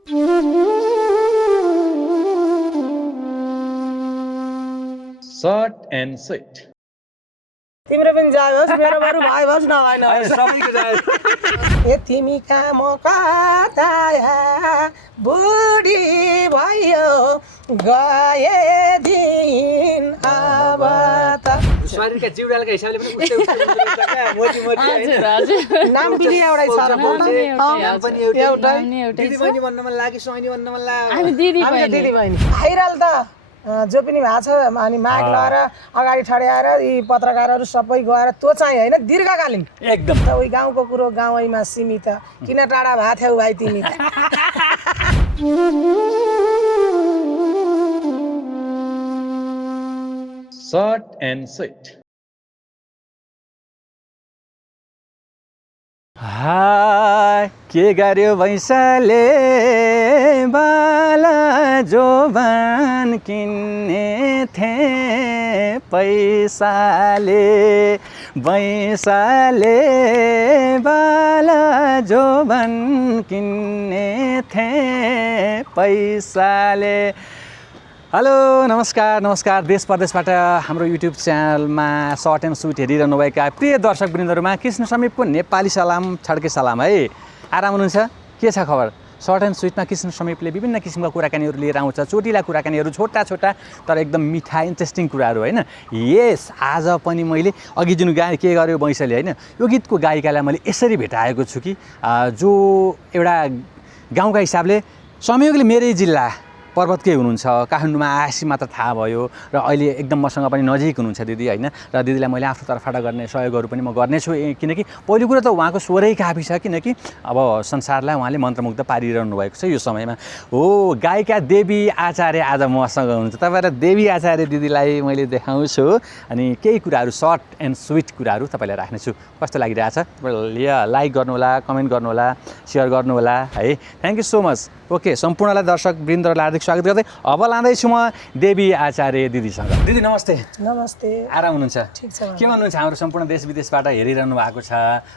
Short and sweet. तिम्रो पनि जाय होस् मेरो बरु भाइ होस् नभएन सबैको जाय ए तिमी कहाँ म कता बुढी भयो गए दिन अब त शरीरका जिउडालका हिसाबले पनि उस्तै उस्तै हुन्छ क्या मोटी मोटी हजुर हजुर नाम पनि एउटै छ र पनि एउटै एउटै दिदी बहिनी भन्न मन लाग्यो स्वाइनी भन्न मन लाग्यो हामी दिदी हामी त बहिनी दिदी बहिनी भाइरल त जो पनि भएको छ अनि माग लगाएर अगाडि ठड्याएर यी पत्रकारहरू सबै गएर त्यो चाहिँ होइन दीर्घकालीन एकदम त उही गाउँको कुरो गाउँमा सीमित किन टाढा भएको थियौ भाइ तिमी त Short and sweet. के गर्यो भैँसाले बाला जोबान किन्ने थिए पैसाले भैँसाले बाला जोबान किन्ने थिए पैसाले। हेलो नमस्कार देश प्रदेशबाट हाम्रो युट्युब च्यानलमा सर्ट एन्ड स्विट हेरिरहनुभएका प्रिय दर्शकवृन्दहरूमा कृष्ण समीपको नेपाली सलाम छड्के सलाम है। आराम हुनुहुन्छ? के छ खबर? सर्ट एन्ड स्विटमा कृष्ण समीपले विभिन्न किसिमका कुराकानीहरू लिएर आउँछ, चोटिला कुराकानीहरू, छोटा छोटा तर एकदम मिठा इन्ट्रेस्टिङ कुराहरू होइन। यस आज पनि मैले अघि जुन गाई के गर्यो भैँसाले होइन, यो गीतको गायिकालाई मैले यसरी भेटाएको छु कि जो एउटा गाउँका हिसाबले संयोगले मेरै जिल्ला पर्वतकै हुनुहुन्छ, काठमाडौँमा आएपछि मात्र थाहा भयो र अहिले एकदम मसँग पनि नजिक हुनुहुन्छ दिदी होइन। र दिदीलाई मैले आफ्नो तर्फबाट गर्ने सहयोगहरू पनि म गर्नेछु किनकि पहिलो कुरो त उहाँको स्वरै काफी छ किनकि अब संसारलाई उहाँले मन्त्रमुग्ध पारिरहनु भएको छ यो समयमा। हो गायिका देवी आचार्य आज मसँग हुनुहुन्छ। तपाईँलाई देवी आचार्य दिदीलाई मैले देखाउँछु अनि केही कुराहरू सर्ट एन्ड स्विट कुराहरू तपाईँलाई राख्नेछु। कस्तो लागिरहेछ? तपाईँले लाइक गर्नुहोला, कमेन्ट गर्नुहोला, सेयर गर्नुहोला है। Thank you so much. Okay, सम्पूर्णलाई दर्शकवृन्दहरूलाई हार्दिक स्वागत गर्दै अब लाँदैछु म देवी आचार्य दिदीसँग। दिदी नमस्ते। नमस्ते। आराम हुनुहुन्छ? ठिक छ। के भन्नुहुन्छ? हाम्रो सम्पूर्ण देश विदेशबाट हेरिरहनु भएको छ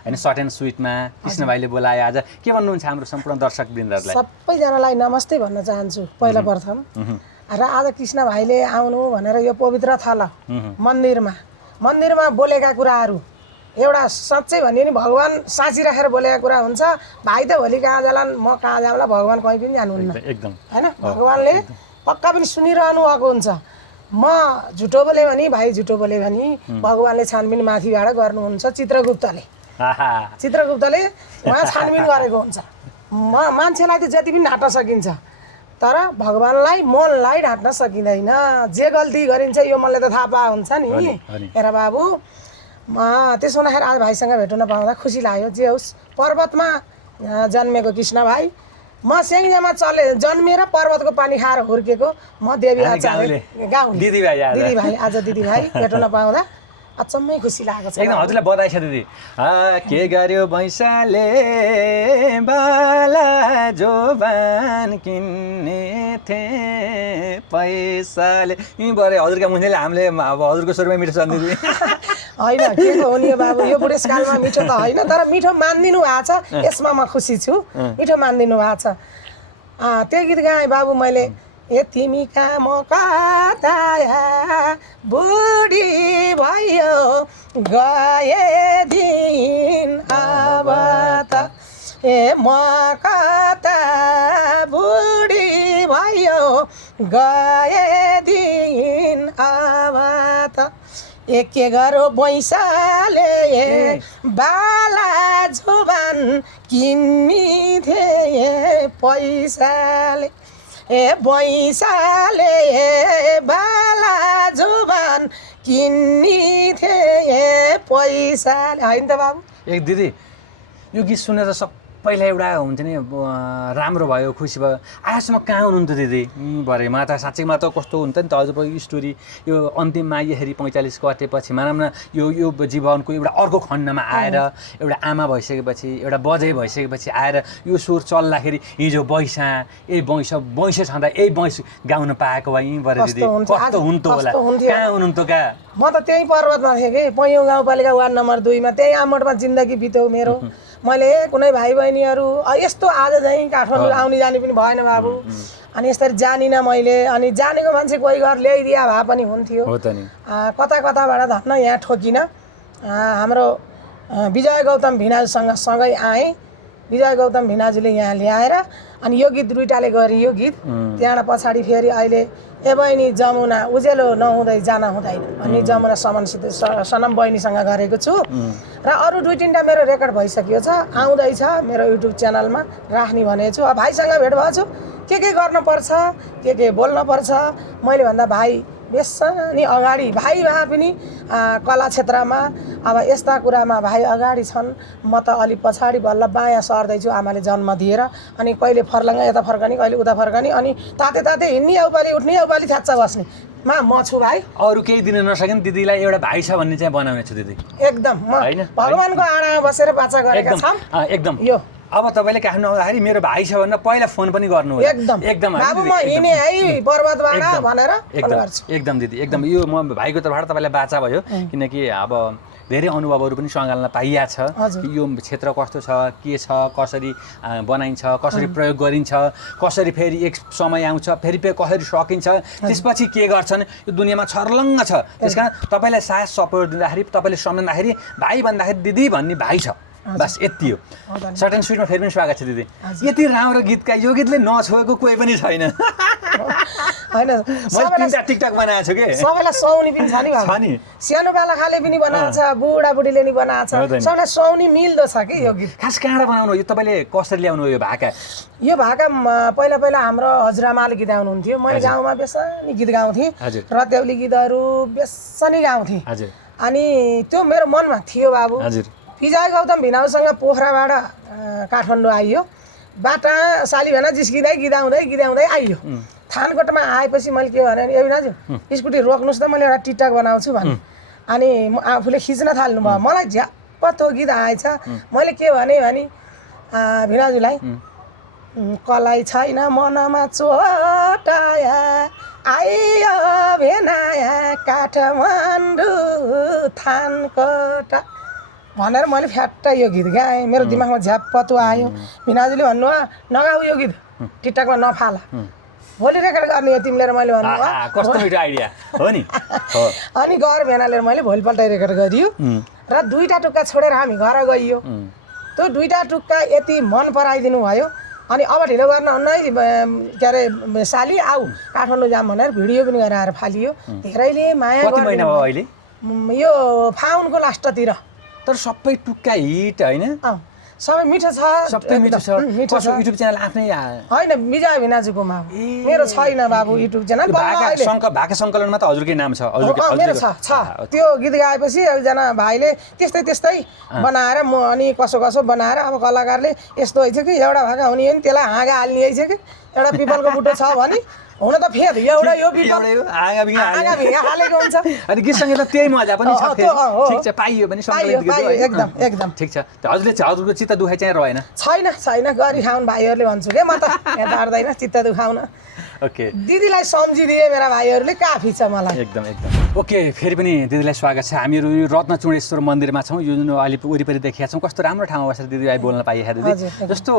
होइन सर्ट एन्ड स्विटमा कृष्ण भाइले बोलाए आज। के भन्नुहुन्छ हाम्रो सम्पूर्ण दर्शकवृन्दहरूलाई? सबैजनालाई नमस्ते भन्न चाहन्छु पहिला प्रथम। र आज कृष्ण भाइले आउनु भनेर यो पवित्र थल मन्दिरमा बोलेका कुराहरू एउटा साँच्चै भन्यो नि भगवान् साँचिराखेर बोलेका कुरा हुन्छ। भाइ त भोलि कहाँ जालान्, म कहाँ जाउँला, भगवान् कहीँ पनि जानुहुन्न एकदम होइन। भगवान्ले पक्का पनि सुनिरहनु भएको हुन्छ। म झुटो बोलेँ भने भाइ झुटो बोल्यो भने भगवान्ले छानबिन माथिबाट गर्नुहुन्छ। चित्रगुप्तले उहाँ छानबिन गरेको हुन्छ। मान्छेलाई त जति पनि ढाँट्न सकिन्छ तर भगवान्लाई मनलाई ढाँट्न सकिँदैन। जे गल्ती गरिन्छ यो मनले त थाहा पाए हुन्छ नि। हेर बाबु त्यसो हुँदाखेरि आज भाइसँग भेट्न पाउँदा खुसी लाग्यो। जे होस् पर्वतमा जन्मेको कृष्ण भाइ, म स्याङ्जामा जन्मेर पर्वतको पानी खाएर हुर्केको म देवी आचार्य गाउँ दिदी भाइ आज दिदी भाइ भेट्न पाउँदा अचम्मै खुसी लागेको छ। एकदम हजुरलाई बधाई छ दिदी। के गर्यो भैँसाले बाला जोबान किन्ने थिए पैसाले बरे हजुरका मुखले हामीले अब हजुरको स्वरमा मिठो छ दिदी। होइन के हो नि बाबु, यो बुढेसकालमा मिठो त होइन तर मिठो मानिदिनु भएको छ, यसमा म खुसी छु। मिठो मानिदिनु भएको छ। त्यो गीत गाएँ बाबु मैले। ए तिमी कहाँ म कता बुढी भयो गए दिन अब त ए म कता बुढी भयो गए दिन अब त ए के गरो भैँसाले बाला जोबान किन्नी थिए पैसाले ए भैँसाले बाला जोबान किन्नी थिए पैसाले होइन त बाबु। एक दिदी यो गीत सुनेर सबैलाई एउटा हुन्छ नि राम्रो भयो, खुसी भयो। आजसम्म कहाँ हुनुहुन्थ्यो दिदी? भरेमा त साँच्चैमा त कस्तो हुन्छ नि त हजुरको स्टोरी यो अन्तिममा यसरी 45 कटेपछि मानौँ न यो जीवनको एउटा अर्को खण्डमा आएर एउटा आमा भइसकेपछि एउटा बजै भइसकेपछि आएर यो स्वर चल्दाखेरि हिजो बैंसा छँदा यही बैंस गाउन पाएको भए यहीँ भरे दिदी कस्तो हुन्थ्यो होला? कहाँ हुनुहुन्थ्यो? कहाँ? म त त्यही पर्वतमा थिएँ कि पैयौँ गाउँपालिका वार्ड नम्बर 2 मा। त्यही आमोटमा जिन्दगी बित्यो मेरो। मैले कुनै भाइ बहिनीहरू यस्तो आज चाहिँ काठमाडौँ आउने जाने पनि भएन बाबु अनि यसरी जानिनँ मैले अनि जानेको मान्छे कोही घर ल्याइदिया भए पनि हुन्थ्यो हो त नि कता कताबाट धन्न यहाँ ठोकिन हाम्रो विजय गौतम भिनाजुसँग सँगै आएँ विजय गौतम भिनाजुले यहाँ ल्याएर अनि यो गीत दुईटाले गरे यो गीत त्यहाँबाट पछाडि फेरि अहिले ए बहिनी जमुना उजेलो नहुँदै जान हुँदैन भन्ने जमुना समनसित सनम बहिनीसँग गरेको छु र अरू दुई तिनवटा मेरो रेकर्ड भइसक्यो छ आउँदैछ मेरो युट्युब च्यानलमा राख्ने भनेको छु अब भाइसँग भेट भएको छु के गर्नुपर्छ के बोल्नुपर्छ मैले भन्दा भाइ बेसनी अगाडि भाइ भए पनि कला क्षेत्रमा अब यस्ता कुरामा भाइ अगाडि छन् म त अलि पछाडि बल्ल बायाँ सर्दैछु आमाले जन्म दिएर अनि कहिले फर्लङ्ग यता फर्कने कहिले उता फर्कने अनि ताते हिँड्ने औपाली उठ्ने औपाली थ्याच्च बस्ने म छु भाइ अरू केही दिन नसके दिदीलाई एउटा भाइ छ भन्ने चाहिँ बनाउने छु दिदी एकदम म भगवानको आडामा बसेर बाचा गरेका छौँ एकदम यो अब तपाईँले काठमाडौँ आउँदाखेरि मेरो भाइ छ भनेर पहिला फोन पनि गर्नु एकदम बाबु म हिँडे है पर्वतबाट भनेर एकदम दिदी एकदम यो म भाइको तर्फबाट तपाईँलाई बाचा भयो किनकि अब धेरै अनुभवहरू पनि सँगाल्न पाइया छ यो क्षेत्र कस्तो छ के छ कसरी बनाइन्छ कसरी प्रयोग गरिन्छ कसरी फेरि एक समय आउँछ फेरि कसरी सकिन्छ त्यसपछि के गर्छन् यो दुनियाँमा छर्लङ्ग छ त्यसकारण तपाईँलाई साथ सपोर्ट दिँदाखेरि तपाईँले सम्झँदाखेरि भाइ भन्दाखेरि दिदी भन्ने भाइ छ बस यति हो सर्ट एन्ड स्विटमा फेरि पनि स्वागत छ दिदी यति राम्रो गीतका यो गीतले नछोएको कोही पनि छैन हैन मैले 3टा टिकटक बनाएको छु के सबैलाई सुहाउने पनि छ नि बाबु नि सानो बालखाले पनि बनाएको छ बुढाबुढीले पनि बनाएको छ सबैलाई सुहाउने मिल्दो छ कि यो गीत खास कहाँबाट बनाउनु यो तपाईँले कसरी ल्याउनु यो भाका पहिला हाम्रो हजुरआमाले गीत गाउनुहुन्थ्यो मैले गाउँमा बेसनी गीत गाउँथेँ रत्याउली गीतहरू बेसनी गाउँथेँ अनि त्यो मेरो मनमा थियो बाबु विजय गौतम भिनाउसँग पोखराबाट काठमाडौँ आइयो बाटा साली भेना जिस्किँदै गीत आइयो थानकोटमा आएपछि मैले के भने ए भिनाजु स्कुटी रोक्नुहोस् त मैले एउटा टिकटक बनाउँछु भने अनि आफूले खिच्न थाल्नु भयो मलाई झ्याप्प त्यो गीत आएछ मैले के भने भिनाजुलाई कलाई छैन मनमा चोटाया आइयो भेनाया काठमाडौँ थानकोट भनेर मैले फ्याट्ट यो गीत गाएँ मेरो दिमागमा झ्याप्पतो आयो भिनाजुले भन्नु नगाऊ यो गीत टिकटकमा नफाला भोलि रेकर्ड गर्ने तिमीले मैले भन्नु कस्तो मिठो आइडिया हो नि अनि गएर भेनाले मैले भोलिपल्ट रेकर्ड गरियो र दुईटा टुक्का छोडेर हामी घर गइयो त्यो दुईटा टुक्का यति मन पराइदिनु भयो अनि अब ढिलो गर्न नै के अरे साली आऊ काठमाडौँ जाम भनेर भिडियो पनि गराएर फालियो धेरैले माया अहिले यो फाउनको लास्टतिर तर सबै टुक्का हिट होइन सबै मिठो छ सबै मिठो छ युट्युब च्यानल आफ्नै होइन विजय भिनाजुकोमा मेरो छैन बाबु युट्युब च्यानल भाका सङ्कलनमा त हजुरकै नाम छ मेरो छ त्यो गीत गाएपछि एकजना भाइले त्यस्तै बनाएर म अनि कसो बनाएर अब कलाकारले यस्तो होइन कि एउटा भाका हुने हो नि त्यसलाई हाँगा हाल्ने रहेछ कि एउटा पिपलको बुट्टो छ भने हुन त फेद एउटा यो हालेको हुन्छ अनि गीत सङ्गीत त त्यही मजा पनि छ ठिक छ पाइयो भने एकदम ठिक छ हजुरको चित्त दुखाइ चाहिँ रहेन छैन गरी खाउन् भाइहरूले भन्छु के म त यहाँ टार्दैन चित्त दुखाउन ओके दिदीलाई सम्झिदिए मेरा भाइहरूले काफी छ मलाई एकदम ओके फेरि पनि दिदीलाई स्वागत छ हामीहरू यो रत्नचूडेश्वर मन्दिरमा छौँ यो जुन अलिपुर वरिपरि देखिया छौँ कस्तो राम्रो ठाउँमा बसेर दिदीलाई बोल्न पाइएको दिदी जस्तो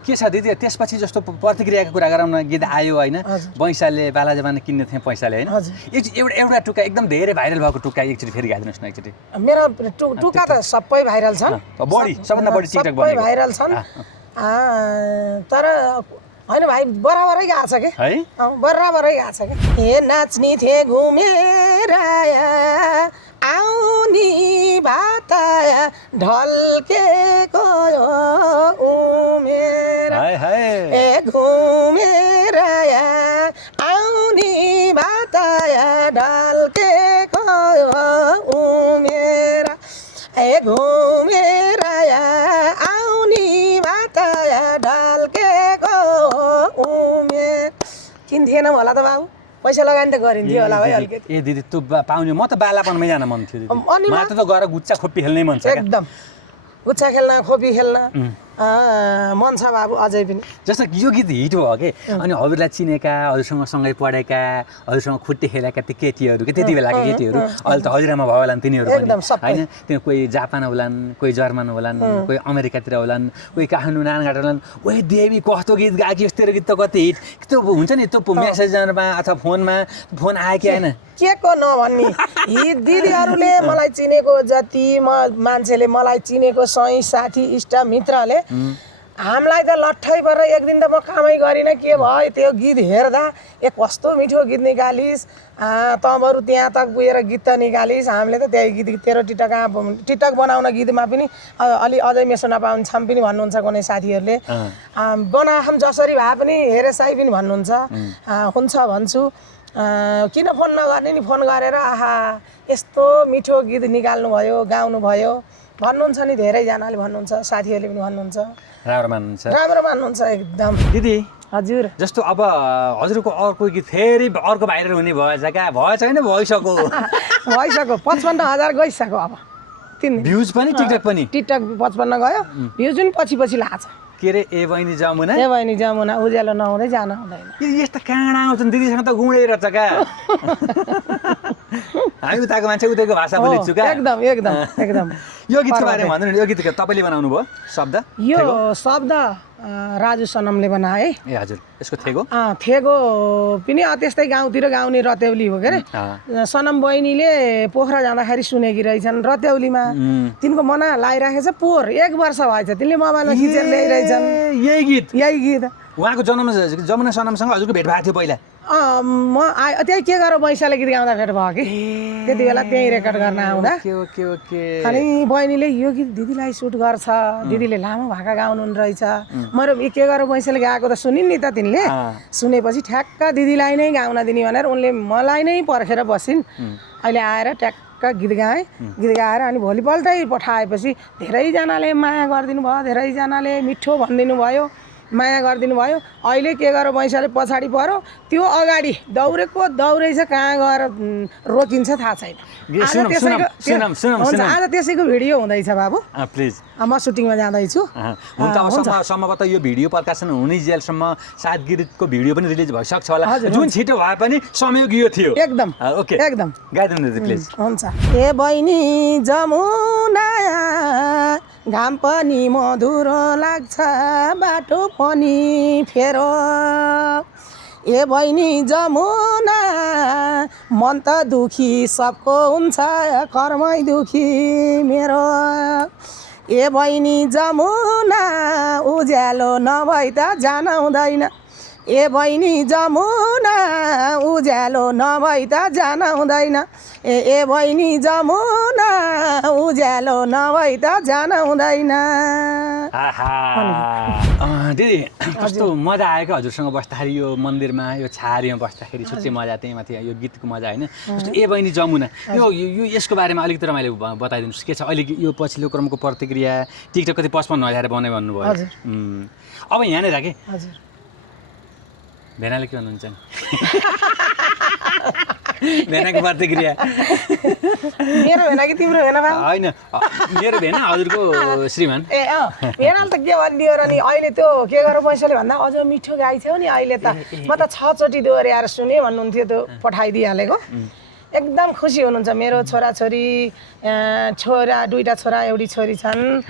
के छ दिदी त्यसपछि जस्तो प्रतिक्रियाको कुरा गरौँ न गीत आयो होइन पैसाले बाला जमाना किन्ने थिएँ पैसाले होइन एउटा टुक्का एकदम धेरै भाइरल भएको टुक्का एकचोटि फेरि गाइदिनुहोस् न एकचोटि मेरो टुक्का त सबै भाइरल छन् सबभन्दा बढी टिकटक बनेको भाइरल छन् तर होइन भाइ बराबरै गएको छ कि है बराबरै गएको छ कि ए नाच्ने थिए घुमेर आउनी भाताया ढल्केको उमेर ए घुमेर आउनी भाताया ढल्केको उमेर ए घुमेर आउनी भाताया ढल्केको उमेर किन्थेन होला त बाबु पैसा लगानी त गरिन्थ्यो होला है अलिकति ए दिदी त्यो पाउने म त बालापनमै जान मन थियो दिदी म त गएर गुच्चा खोपी खेल्नै मन छ एकदम गुच्चा खेल्न खोपी खेल्न मन छ बाबु अझै पनि। जस्तो यो गीत हिट भयो के अनि हजुरलाई चिनेका हजुरसँग सँगै पढेका हजुरसँग खुट्टे खेलेका ती केटीहरू के त्यति बेलाका केटीहरू अहिले त हजुरआमा भयो होला तिनीहरू पनि एकदम सबै। होइन त्यो कोही जापान होलान् कोही जर्मन होलान् कोही अमेरिकातिर होलान् कोही काठमाडौँ नानघाट होलान् ओए देवी कस्तो गीत गाएकी यस्तो गीत त कति हिट त्यो हुन्छ नि त्यो मेसेजमा अथवा फोन आयो कि आएन के को नभन्ने यी दिदीहरूले मलाई चिनेको जति मान्छेले मलाई चिनेको सही साथी इष्ट मित्रले हामीलाई त लट्ठै परेर एक दिन त म कामै गरिनँ के भयो त्यो गीत हेर्दा कस्तो मिठो गीत निकालिस् तँबरू त्यहाँ तक पुगेर गीत त निकालिस् हामीले त त्यही गीत तेरो टिकटक बनाउन गीतमा पनि अलि अझै मेसो नपाउँछौँ पनि भन्नुहुन्छ कुनै साथीहरूले बनाखौँ जसरी भए पनि हेरेसाई पनि भन्नुहुन्छ हुन्छ भन्छु किन फोन नगर्ने नि फोन गरेर आहा यस्तो मिठो गीत निकाल्नुभयो गाउनुभयो भन्नुहुन्छ नि धेरैजनाले भन्नुहुन्छ साथीहरूले पनि भन्नुहुन्छ राम्रो मान्नुहुन्छ एकदम। दिदी हजुर जस्तो अब हजुरको अर्को गीत फेरि अर्को भाइरल हुने भएछ क्या भएछ होइन भइसक्यो 55,000 गइसक्यो अब 3 भ्युज पनि टिकटक पनि टिकटक 55 गयो भ्युज पनि पछि लाग्छ के अरे ए बहिनी जमुना उज्यालो नहुँदै जान हुँदैन यस्ता काँडा आउँछन् दिदीसँग त गुँडै रहेछ क्या हामी उताको मान्छे उतैको भाषा बोलिछु क्या एकदम यो गीतको बारेमा भन्नु यो गीत तपाईँले बनाउनु भयो शब्द यो शब्द राजु सनमले बनाए ए हजुर यसको थेगो पनि त्यस्तै गाउँतिर गाउने रत्याउली हो के अरे सनम बहिनीले पोखरा जाँदाखेरि सुनेकी रहेछन् रत्याउलीमा तिनको मना लागिराखेछ पोहोर 1 वर्ष भएछ तिनले मोबाइलमा खिचेर ल्याइरहेछन् यही गीत उहाँको जमुना सनमसँग हजुरको भेट भएको थियो पहिला म त्यही के गरेर बैशाले गीत गाउँदा भेट भयो कि त्यति बेला त्यहीँ रेकर्ड गर्न आउँदा अनि बहिनीले यो गीत दिदीलाई सुट गर्छ दिदीले लामो भाका गाउनु रहेछ मेरो के गरेर बैशाले गाएको त सुनिन् नि त तिनले सुनेपछि ठ्याक्क दिदीलाई नै गाउन दिने भनेर उनले मलाई नै पर्खेर बसिन् अहिले आएर ट्याक्क गीत गाएर अनि भोलिपल्टै पठाएपछि धेरैजनाले माया गरिदिनु भयो धेरैजनाले मिठो भनिदिनु भयो माया गरिदिनु भयो अहिले के गरेर बैशाले पछाडि पर्यो त्यो अगाडि दौडै छ कहाँ गएर रोकिन्छ थाहा छैन आज त्यसैको भिडियो हुँदैछ बाबु प्लिज म सुटिङमा जाँदैछु हुन्छ अब सम्भवतः यो भिडियो प्रकाशन हुने जेलसम्म सायद गीतको भिडियो पनि रिलिज भइसक्छ होला जुन छिटो भए पनि संयोग यो थियो एकदम गाइदिनु प्लिज हुन्छ ए बहिनी जमुना घाम पनि मधुरो लाग्छ बाटो पनि फेरो ए बहिनी जमुना मन त दुखी सबको हुन्छ कर्मै दुखी मेरो ए बहिनी जमुना उज्यालो नभई त जान हुँदैन ए बहिनी जमुना उज्यालो नभई त जान हुँदैन ए बहिनी जमुना उज्यालो नभई त जान हुँदैन। दिदी कस्तो मजा आयो क्या हजुरसँग बस्दाखेरि यो मन्दिरमा यो छाहारीमा बस्दाखेरि छुट्टै मजा त्यही माथि यो गीतको मजा होइन जस्तो ए बहिनी जमुना यो यसको बारेमा अलिकति रमाइलो बताइदिनुहोस् के छ अहिले यो पछिल्लो क्रमको प्रतिक्रिया टिकटक कति 55,000 बनाए भन्नुभयो अब यहाँनिर के भेनाले के भन्नुहुन्छ भेनाको प्रतिक्रिया मेरो भेना कि तिम्रो भेना होइन मेरो भेना हजुरको श्रीमान भेनाले त के भनिदियो र नि अहिले त्यो के गरेर पैसाले भन्दा अझ मिठो गाइथ्यो नि अहिले त म त 6 चोटि दोहोऱ्याएर सुने भन्नुहुन्थ्यो त्यो पठाइदिइहालेको एकदम खुसी हुनुहुन्छ मेरो छोराछोरी छोरा 2टा छोरा एउटी छोरी छन्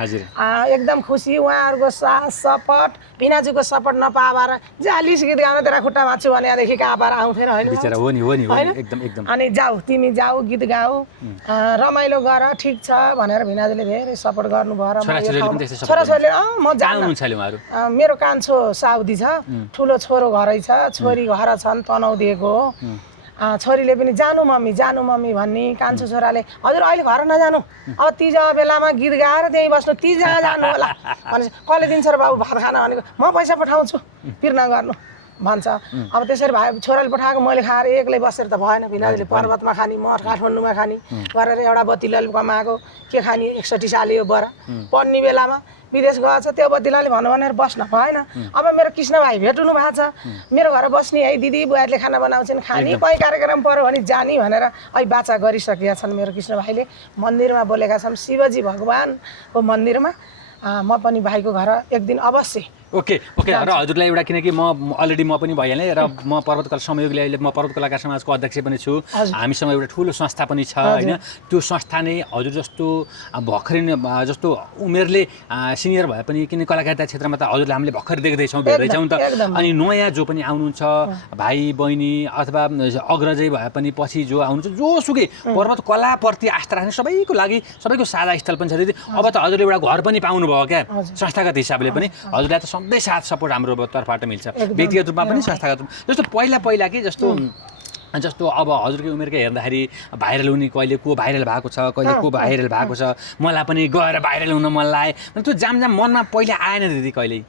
एकदम खुसी उहाँहरूको साथ सपोर्ट भिनाजुको सपोर्ट नपाएर जालिस गीत गाउन तेरा खुट्टा माछु भनेदेखि कहाँ पाएर आउँथेन होइन अनि जाऊ तिमी जाऊ गीत गाऊ रमाइलो गर ठिक छ भनेर भिनाजुले धेरै सपोर्ट गर्नुभयो र छोराछोरीले म जान्न मेरो कान्छो साउदी छ ठुलो छोरो घरै छ छोरी घर छन् तनाउ दिएको हो छोरीले पनि जानु मम्मी भन्ने कान्छो छोराले हजुर अहिले घर नजानु अब तीजा बेलामा गीत गाएर त्यहीँ बस्नु तीजा जानु होला भने कसले दिन्छ र बाबु भात खाना भनेको म पैसा पठाउँछु फिर नगर्नु भन्छ अब त्यसरी भाइ छोराले पठाएको मैले खाएर एक्लै बसेर त भएन भिनाजुले पर्वतमा खानी मठ काठमाडौँमा खानी गरेर एउटा बत्तीलाले कमाएको के खानी 61 साल यो बरा पढ्ने बेलामा विदेश गएछ त्यो बत्तीलाले भन्नु भनेर बस्न भएन अब मेरो कृष्ण भाइ भेट्नु भएको छ मेरो घर बस्ने है दिदी बुहारीले खाना बनाउँछन् खानी कोही कार्यक्रम पर्यो भने जानी भनेर अहिले बाचा गरिसकेका छन् मेरो कृष्ण भाइले मन्दिरमा बोलेका छन् शिवजी भगवानको मन्दिरमा म पनि भाइको घर एक दिन अवश्य। ओके र हजुरलाई एउटा किनकि म अलरेडी म पनि भइहालेँ र म पर्वतकला सहयोगले अहिले म पर्वतकला समाजको अध्यक्ष पनि छु। हामीसँग एउटा ठुलो संस्था पनि छ होइन, त्यो संस्था नै हजुर जस्तो भर्खरै जस्तो उमेरले सिनियर भए पनि किन कलाकारिता क्षेत्रमा त हजुरले हामीले भर्खरै देख्दैछौँ भेट्दैछौँ त। अनि नयाँ जो पनि आउनुहुन्छ भाइ बहिनी अथवा अग्रजै भए पनि पछि जो आउनुहुन्छ जोसुकै पर्वत कलाप्रति आस्था राख्ने सबैको लागि सबैको साझा स्थल पनि छ दिदी। अब त हजुरले एउटा घर पनि पाउनुभयो क्या संस्थागत हिसाबले पनि, हजुरलाई त सधैँ साथ सपोर्ट हाम्रो तर्फबाट मिल्छ व्यक्तिगत रूपमा पनि संस्थागत रूपमा। जस्तो पहिला के जस्तो अब हजुरकै उमेरकै हेर्दाखेरि भाइरल हुने कहिले को भाइरल भएको छ कहिले को भाइरल भएको छ, मलाई पनि गएर भाइरल हुन मन लाग्यो। त्यो जाम मनमा पहिला आएन दिदी कहिल्यै?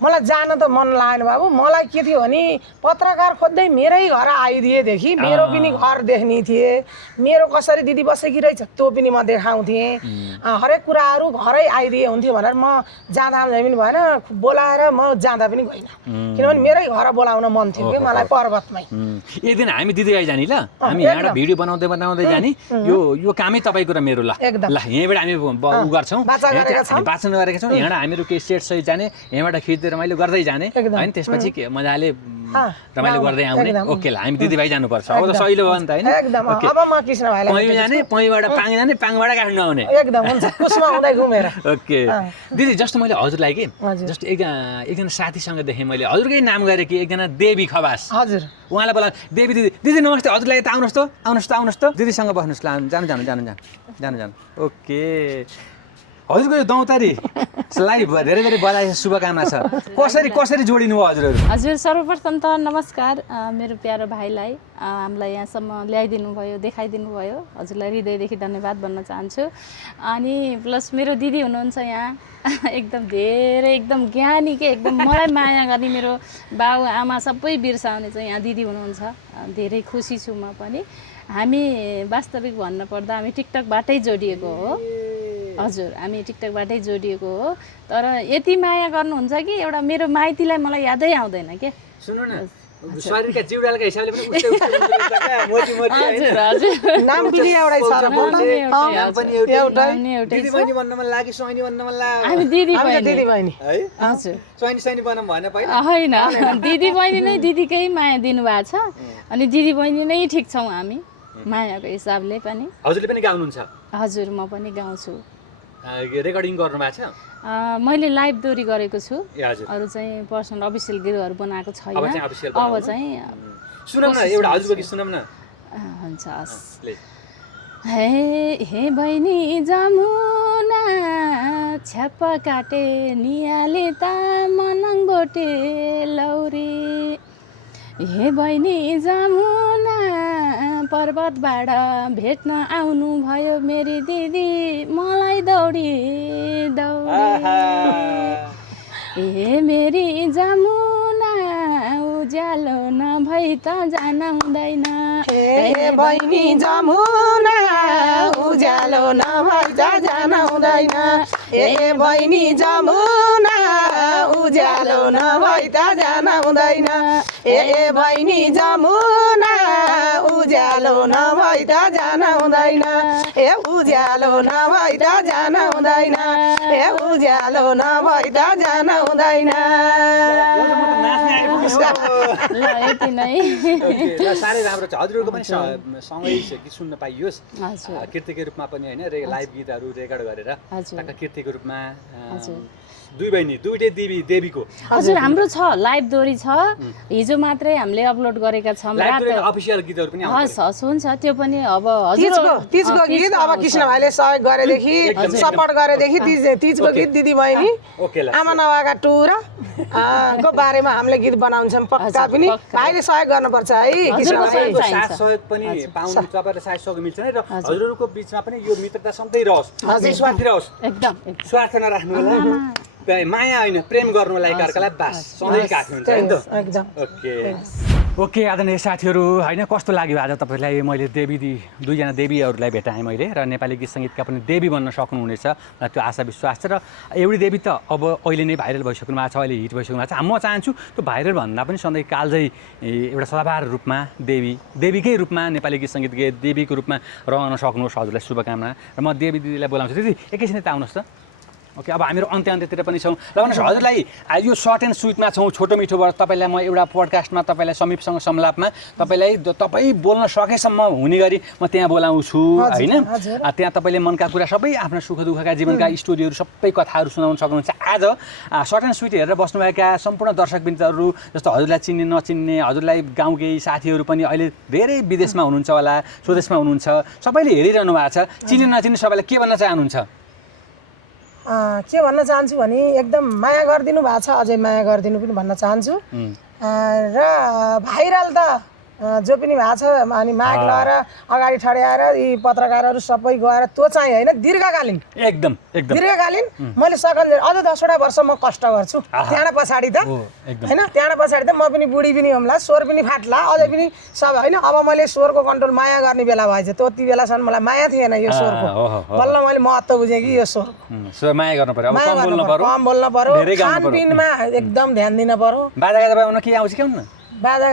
मलाई जान त मन लागेन बाबु। मलाई के थियो भने पत्रकार खोज्दै मेरै घर आइदिएदेखि मेरो पनि घर देख्ने थिए, मेरो कसरी दिदी बसेकी रहेछ त्यो पनि म देखाउँथेँ। हरेक कुराहरू घरै आइदिए हुन्थ्यो भनेर म जाँदा पनि भएन, बोलाएर म जाँदा पनि गइनँ, किनभने मेरै घर बोलाउन मन थियो कि मलाई पर्वतमै। एक दिन हामी दिदी जाने ल, हामी यहाँबाट भिडियो बनाउँदै जाने, यो कामै तपाईँको र मेरो ल ल यहीँबाट हामी उ गर्छौँ, वाचन गरेका छौँ। यहाँबाट हामीहरू केही सेट सहित जाने, यहाँबाट खिच्दै रमाइलो गर्दै जाने होइन, त्यसपछि मजाले रमाइलो गर्दै आउने। ओके ल, हामी दिदीभाइ जानुपर्छ अब त सहिलो भयो नि त होइन। एकदम अब म कृष्ण भाइलाई पै जाने, पैबाट पाङ जाने, पाङबाट काठमाडौँ आउने। एकदम हुन्छ, कुसमा हुँदै घुमेर। ओके दिदी, जस्तो मैले हजुरलाई कि जस्तो एकजना साथीसँग देखेँ मैले, हजुरकै नाम गरेँ कि एकजना देवी खवास। हजुर, उहाँलाई बोला देवी दिदी नमस्ते, हजुरलाई यता आउनुहोस् त दिदीसँग बस्नुहोस् ल, जानु। ओके हजुरको यो दौतारीलाई धेरै धेरै बधाई शुभकामना छ। कसरी जोडिनु भयो हजुरहरू? हजुर सर्वप्रथम त नमस्कार, मेरो प्यारो भाइलाई हामीलाई यहाँसम्म ल्याइदिनु भयो, देखाइदिनु भयो, हजुरलाई हृदयदेखि धन्यवाद भन्न चाहन्छु। अनि प्लस मेरो दिदी हुनुहुन्छ यहाँ एकदम धेरै एकदम ज्ञानी के एकदम मलाई माया गर्ने, मेरो बाउ आमा सबै बिर्साउने चाहिँ यहाँ दिदी हुनुहुन्छ। धेरै खुसी छु म पनि। हामी वास्तविक भन्नुपर्दा हामी टिकटकबाटै जोडिएको हो। हजुर, हामी टिकटकबाटै जोडिएको हो, तर यति माया गर्नुहुन्छ कि एउटा मेरो माइतीलाई मलाई यादै आउँदैन के। सुन्नु न, शरीरका जिउडालका हिसाबले पनि उस्तै मोटी हजुर हजुर नाम पनि एउटै छ र पनि एउटै। दिदी बहिनी भन्न मन लाग्यो, सोहिनी भन्न मन लाग्यो। हामी दिदी बहिनी है हजुर, सोहिनी बनाउँ भएन पहिला? होइन, दिदी बहिनी नै दिदीकै माया दिनुभएको छ, अनि दिदी बहिनी नै ठिक छौँ हामी मायाको हिसाबले पनि। हजुरले पनि गाउनुहुन्छ? हजुर, म पनि गाउँछु। रेकर्डिङ गर्नुभएको छ? मैले लाइभ दोहोरी गरेको छु, हजुर। अरू चाहिँ पर्सनल अफिसियल गीतहरू बनाएको छैन। अब चाहिँ सुनौँ न, एउटा हजुरको गीत सुनौँ न। हुन्छ हे बहिनी जमुना छ्याप काटे नियाले त मनाङ बोटे लौरी, हे बहिनी जमुना पर्वतबाट भेट्न आउनु भयो मेरी दिदी मलाई दौडी ए मेरी जमुना उज्यालो नभई त जान हुँदैन, हे बहिनी जमुना उज्यालो नभई त जान हुँदैन, हे बहिनी जमुना उज्यालो नभई त जान हुँदैन, हे बहिनी जमुना उज्यालो नभई त जान हुँदैन, हे उज्यालो नभई त जान हुँदैन, हे उज्यालो नभई त जान हुँदैन। ल यति नै। साह्रै राम्रो छ। हजुरहरूको पनि सँगै गीत सुन्न पाइयोस् कृतिको रूपमा पनि होइन, लाइभ गीतहरू रेकर्ड गरेर कृतिको रूपमा। दुई बहिनी दुईटै देवीको। हजुर, हाम्रो छ लाइभ दोहोरी छ, हिजो मात्रै हामीले अपलोड गरेका छौँ। अफिसियल गीतहरू पनि हस् हुन्छ, त्यो पनि अब तीजको गीत अब कृष्ण भाइले सहयोग गरेदेखि सपोर्ट गरेदेखि तीजको गीत दिदी बहिनी आमा नवाका टुरा को बारेमा हामीले गीत बनाउँछौँ पक्का पनि। भाइले सहयोग गर्नुपर्छ है, कृष्ण भाइ साथ सहयोग पनि पाउनु तपाईँले साथ सहयोग मिल्छ नि, र हजुरहरूको बिचमा पनि यो मित्रता सँगै रहोस्, निस्वार्थी रहोस्, एकदम स्वार्थ नराख्नु होला, माया होइन प्रेम गर्नुलाई अर्कालाई बास सधैँ काट्नु हुन्छ नि त एकदम। ओके आदरणीय साथीहरू होइन, कस्तो लाग्यो आज तपाईँलाई? मैले दुईजना देवीहरूलाई भेटाएँ मैले, र नेपाली गीत सङ्गीतका पनि देवी बन्न सक्नुहुनेछ र त्यो आशा विश्वास छ। र एउटी देवी त अब अहिले नै भाइरल भइसक्नु भएको छ, अहिले हिट भइसक्नु भएको छ। म चाहन्छु त्यो भाइरल भन्दा पनि सधैँ कालजै एउटा सदाबहार रूपमा देवीकै रूपमा नेपाली गीत सङ्गीत देवीको रूपमा रहन सक्नुहोस्। हजुरलाई शुभकामना। र म देवी दिदीलाई बोलाउँछु। दिदी एकैछिन यता आउनुहोस् त। ओके अब हामीहरू अन्त्यतिर पनि छौँ ल भन्नुहोस् हजुरलाई यो सर्ट एन्ड स्विटमा छौँ छोटो मिठोबाट तपाईँलाई म एउटा पोडकास्टमा तपाईँलाई समीपसँग संलापमा तपाईँ बोल्न सकेसम्म हुने गरी म त्यहाँ बोलाउँछु होइन त्यहाँ तपाईँले मनका कुरा सबै आफ्ना सुख दुःखका जीवनका स्टोरीहरू सबै कथाहरू सुनाउन सक्नुहुन्छ आज सर्ट एन्ड स्विट हेरेर बस्नुभएका सम्पूर्ण दर्शकवृन्दहरू जस्तो हजुरलाई चिन्ने नचिन्ने हजुरलाई गाउँकै साथीहरू पनि अहिले धेरै विदेशमा हुनुहुन्छ होला स्वदेशमा हुनुहुन्छ सबैले हेरिरहनु भएको छ चिन्ने नचिन्ने सबैलाई के भन्न चाहनुहुन्छ के भन्न चाहन्छु भने एकदम माया गरिदिनु भएको छ अझै माया गरिदिनु पनि भन्न चाहन्छु र भाइरल त जो पनि भएको छ अनि माग लगाएर अगाडि ठड्याएर यी पत्रकारहरू सबै गएर त्यो चाहिँ होइन दीर्घकालीन एकदम दीर्घकालीन मैले सकन्जेल अझ 10वटा वर्ष म कष्ट गर्छु त्यहाँ पछाडि त होइन त्यहाँ पछाडि त म पनि बुढी पनि होम्ला स्वर पनि फाट्ला अझै पनि सब होइन अब मैले स्वरको कन्ट्रोल माया गर्ने बेला भएछ त्यति बेलासम्म मलाई माया थिएन यो स्वरको बल्ल मैले महत्त्व बुझेँ कि यो स्वर माया गर्नु पर्यो कम बोल्नु पर्यो खानपिनमा एकदम ध्यान दिन पर्यो बाजा बजाउन के आउँछ के हुन्न बाजा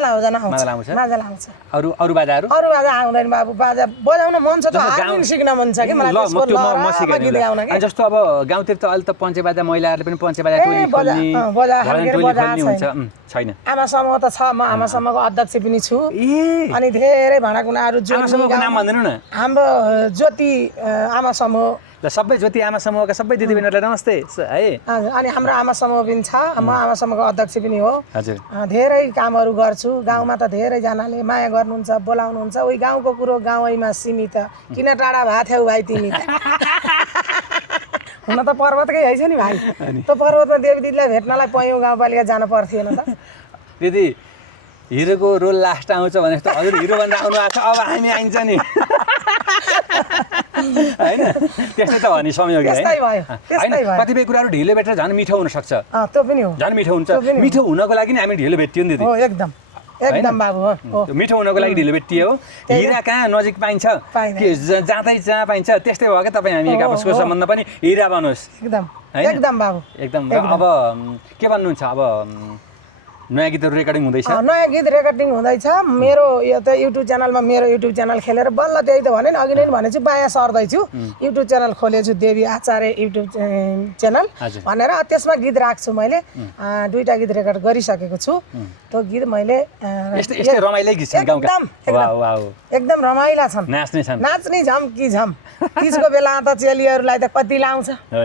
लाउँछ अरू बाजाहरू अरू बाजा आउँदैन बाबु बाजा बजाउन मन छ त हार्मोनियम सिक्न मन छ कि मलाई जस्तो अब गाउँतिर त अहिले त पञ्चे बाजा महिलाहरूले पनि पञ्चे बाजा छैन आमा समूह त छ म आमा समूहको अध्यक्ष पनि छु अनि धेरै भाँडाकुँडाहरू हाम्रो ज्योति आमा समूह ल सबै ज्योति आमा समूहका सबै दिदीबहिनीहरूलाई नमस्ते है अनि हाम्रो आमा समूह पनि छ म आमा समूहको अध्यक्ष पनि हो हजुर धेरै कामहरू गर्छु गाउँमा त धेरैजनाले माया गर्नुहुन्छ बोलाउनुहुन्छ उही गाउँको कुरो गाउँैमा सीमित किन टाढा भएको थियौ भाइ तिमी हुन त पर्वतकै है छ नि भाइ त्यो पर्वतमा देवी दिदीलाई भेट्नलाई पैयौँ गाउँपालिका जानु पर्थेन त दिदी हिरोको रोल लास्ट आउँछ भने जस्तो हजुर हिरो भन्दा आउनु भएको छ अब हामी आइन्छ नि होइन त्यस्तै त हो नि संयोग होइन कतिपय कुराहरू ढिलो भेटेर झन् मिठो हुनसक्छ त्यो पनि हो झन् मिठो हुन्छ मिठो हुनको लागि नि हामी ढिलो भेटियो नि दिदी एकदम बाबु हो मिठो हुनको लागि ढिलो भेटियो हिरा कहाँ नजिक पाइन्छ के जाँदै जहाँ पाइन्छ त्यस्तै भयो क्या तपाईँ हामी एक आपसको सम्बन्ध पनि हिरा बनोस् एकदम बाबु एकदम अब के भन्नुहुन्छ अब नयाँ गीतहरू रेकर्डिङ हुँदैछ नयाँ गीत रेकर्डिङ हुँदैछ मेरो यो त युट्युब च्यानलमा मेरो युट्युब च्यानल खेलेर बल्ल त्यही त भने नि अघि नै भनेछु बाया सर्दैछु युट्युब च्यानल खोलेछु देवी आचार्य युट्युब च्यानल भनेर त्यसमा गीत राख्छु मैले 2टा गीत रेकर्ड गरिसकेको छु त्यो गीत मैले एकदम रमाइला छन् नाच्ने झम कि झम तिजको बेला त चेलीहरूलाई त कति लाउँछ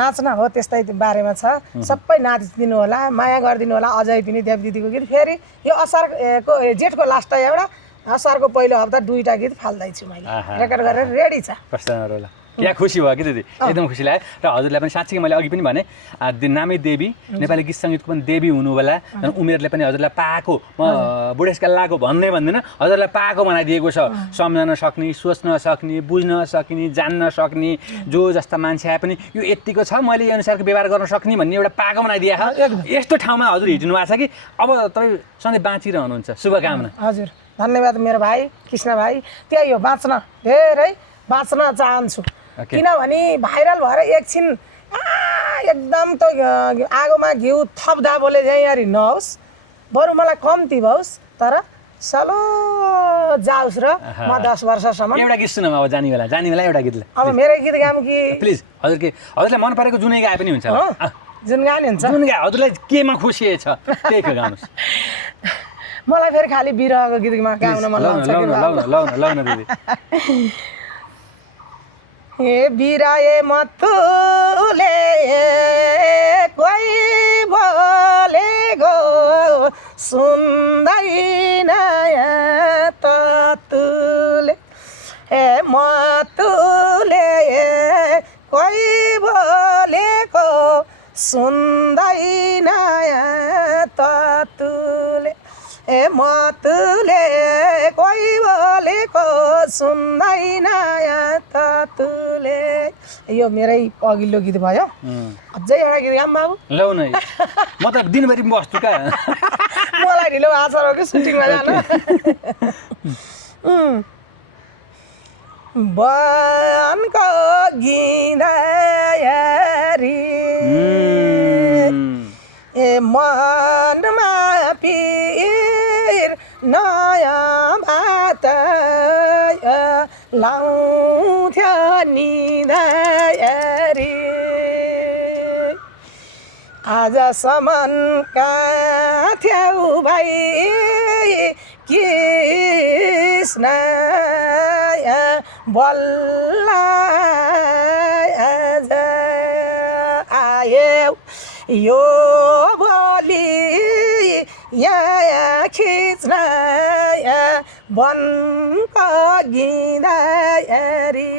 नाच्न हो त्यस्तै बारेमा छ सबै नाचिदिनु होला माया गरिदिनु होला अझै पनि देव दिदीको गीत फेरि यो असारको जेठको लास्ट एउटा असारको पहिलो हप्ता 2टा गीत फाल्दैछु मैले रेकर्ड गरेर रेडी छ क्या खुसी भयो कि दिदी एकदम खुसी लाग्यो र हजुरलाई पनि साँच्चै मैले अघि पनि भने नामै देवी नेपाली गीत सङ्गीतको पनि देवी हुनु होला उमेरले पनि हजुरलाई पाएको म बुढेसकाल लागेको भन्दैन हजुरलाई पाएको बनाइदिएको छ सम्झन सक्ने सोच्न सक्ने बुझ्न सक्ने जान्न सक्ने जो जस्ता मान्छे आए पनि यो यतिको छ मैले यो अनुसारको व्यवहार गर्न सक्ने भन्ने एउटा पाएको बनाइदिएको यस्तो ठाउँमा हजुर हिँड्नु भएको छ कि अब तपाईँ सधैँ बाँचिरहनुहुन्छ शुभकामना हजुर धन्यवाद मेरो भाइ कृष्ण भाइ त्यही हो धेरै बाँच्न चाहन्छु किनभने भाइरल भएर एकछिन एकदम त आगोमा घिउ थप्दा बोले यहाँ नहोस् बरु मलाई कम्ती भओस् तर सलो जाओस् र म 10 वर्षसम्म एउटा गीत सुनौँ अब जानी बेला एउटा गीत अब मेरै गीत गाऊँ कि प्लिज हजुरलाई मन परेको जुनै गाए पनि हुन्छ जुन गाने हुन्छ जुन गाए हजुरलाई केमा खुसी छ त्यही गाउनुहोस् मलाई फेरि खाली बिरहको गीतमा गाउन मन लाउन दिदी हे बिराए मतुले कोही बोलेको सुन्दैन ततुले हे मतुले कोही बोलेको सुन्दैन ततुले ए मतुले कोही बोलेको सुन्दैन ततुले यो मेरै अघिल्लो गीत भयो अझै एउटा गीत गाऊँ बाबु लौ न म त दिनभरि बस्छु का मलाई ढिलो भएको छ कि सुटिङमा जानु बनको गिँदारी ए मनमा पिर नयाँ भात लाउँथ्यो निधारी आजसम्म कहाँ थियौ भाइ कृष्ण बल्ल आज आयौ यो बलि यहाँ खिच्न वनको गिँदाखेरि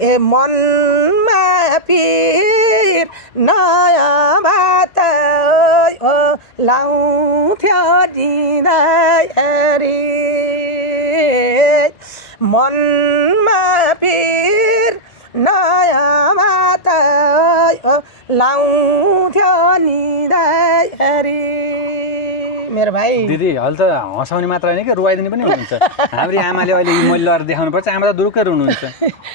ए मनमा पिर नयाँ बात लाउँथ्यो जिँदाखेरि मनमा पिर नयाँ बात लाउँथ्यो निँदाखेरि मेरो भाइ दिदी अहिले त हँसाउने मात्र होइन कि रुवाइदिने पनि हुनुहुन्छ हाम्रो आमाले अहिले मैले लगाएर देखाउनु पर्छ आमा त दुरुक्कै रुनुहुन्छ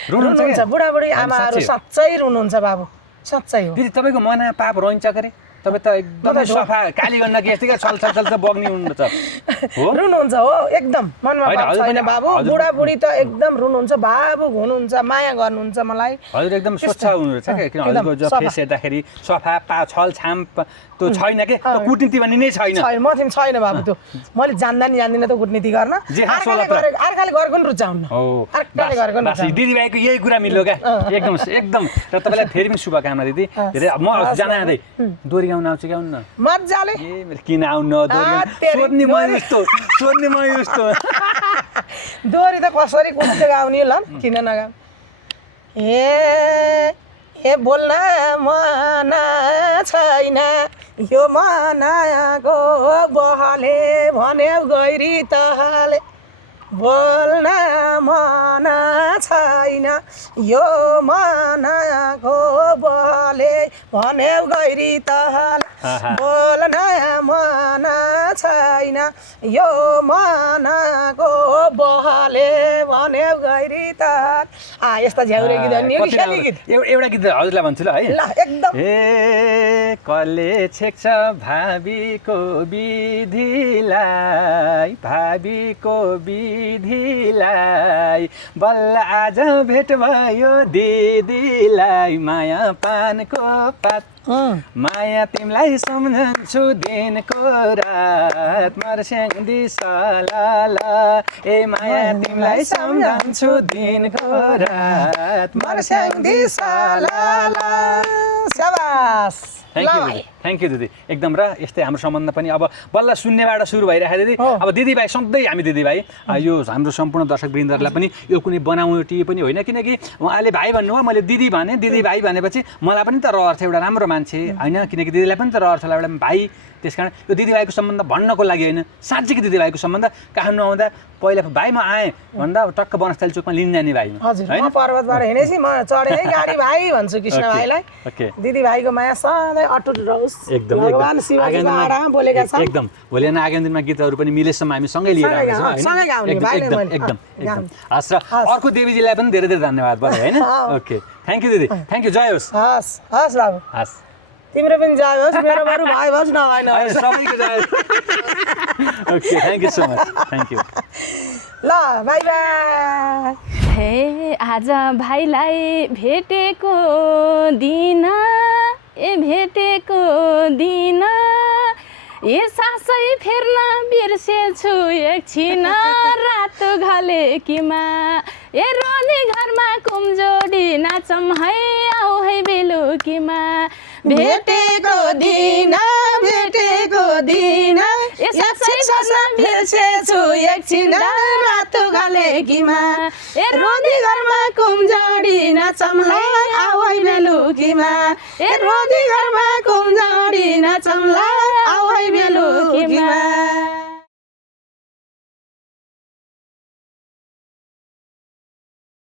रुनुहुन्छ बुढाबुढी आमाहरू साँच्चै रुनुहुन्छ बाबु साँच्चै हो दिदी तपाईँको मना पाप रहन्छ करे तपाईँ त एकदमै सफा काली गण्डा के यस्तै छल छल छल बग्ने हुनुहुन्छ हो रुनुहुन्छ हो एकदम मनमा पाप छैन बाबु बुढाबुढी त एकदम रुनुहुन्छ भावुक हुनुहुन्छ माया गर्नुहुन्छ मलाई हजुर एकदम स्वच्छ हुनुहुन्छ क्या किन हजुरको जो फेस हेर्दाखेरि सफा छल छाम त्यो छैन के कुटनीति भन्ने नै छैन म तिमी छैन बाबु त्यो मैले जान्दा नि जान्दिनँ त कुटनीति गर्न अर्काले गरेको नि रुचाउन्न अर्काले गरेको नि दिदीभाइको यही कुरा मिल्यो क्या एकदम एकदम र तपाईँलाई फेरि पनि शुभकामना दिदी धेरै म जाँदै दोरी गाउन आउँछु क्या आउनु मजाले ए किन आउनु सोध्ने म यस्तो दोरी त कसरी कुट्दै गाउने ल किन नगाउ ए बोल्न मन छैन यो मनाको बहले भन्यो गैरी तहले बोल्न मन छैन यो मनाको बहले भन्यो गैरी तहले बोल्न मन छैन यो मनाको बहले भन्यो गैरी तहल यस्ता झ्याउरे गीत एउटा गीत हजुरलाई भन्छु ल है ल एकदम ए कसले छेक्छ भाबीको विधिलाई बल्ल आज भेट भयो दिदीलाई माया पानको पात माया तिमीलाई सम्झन्छु दिनको रात मर्स्याङ्दी सलाला ए माया तिमीलाई सम्झन्छु दिनको रात मर्स्याङ्दी सलाला शाबास थ्याङ्क यू दिदी एकदम र यस्तै हाम्रो सम्बन्ध पनि अब बल्ल शून्यबाट सुरु भइरहेको दिदी अब दिदीभाइ सधैँ हामी दिदीभाइ यो हाम्रो सम्पूर्ण दर्शकवृन्दहरूलाई पनि यो कुनै बनावटी पनि होइन किनकि उहाँले भाइ भन्नुभयो मैले दिदी भने दिदीभाइ भनेपछि मलाई पनि त रहर छ एउटा राम्रो मान्छे होइन किनकि दिदीलाई पनि त रहर छ एउटा भाइ त्यस कारण यो दिदीभाइको सम्बन्ध भन्नको लागि होइन साँच्चीको दिदीभाइको सम्बन्ध काठमाडौँ आउँदा पहिला भाइ म आएँ भन्दा टक्क बनस्थली चोकमा लिन जाने भाइ हजुर म पर्वतबाट हिँडेपछि म चढेँ गाडी भाइ भन्छु कृष्ण भाइलाई दिदीभाइको माया सधैँ अटुट रहोस् एकदम भगवान शिवजीको आराम बोलेका छन् एकदम भोलि आगामी दिनमा गीतहरू पनि मिलेसम्म हामी सँगै लिएर एकदम हस् र अर्को देवीजीलाई पनि धेरै धेरै धन्यवाद भयो होइन ओके थ्याङ्क यू दिदी थ्याङ्क यू जय होस् हस् बाबु हस् तिम्रो पनि जय होस् मेरो बरु भाइ होस् नभएन सबैको जय okay thank you so much thank you ल बाई बाई हे आज भाइलाई भेटेको दिन भेटेको दिन ए सासै फेर्न बिर्सेछु एकछिन रातो घलेकीमा ए रोनी घरमा कुमजोडी नाचम है आऊ है बेलुकीमा भेटेको दिन ए सासै फेर्न बिर्सेछु एकछिन रातो घलेकीमा ए रोनी घरमा कुमजोडी नाचम है आऊ है बेलुकीमा ए रोनी घरमा कुमजोडी नाचम है आऊ है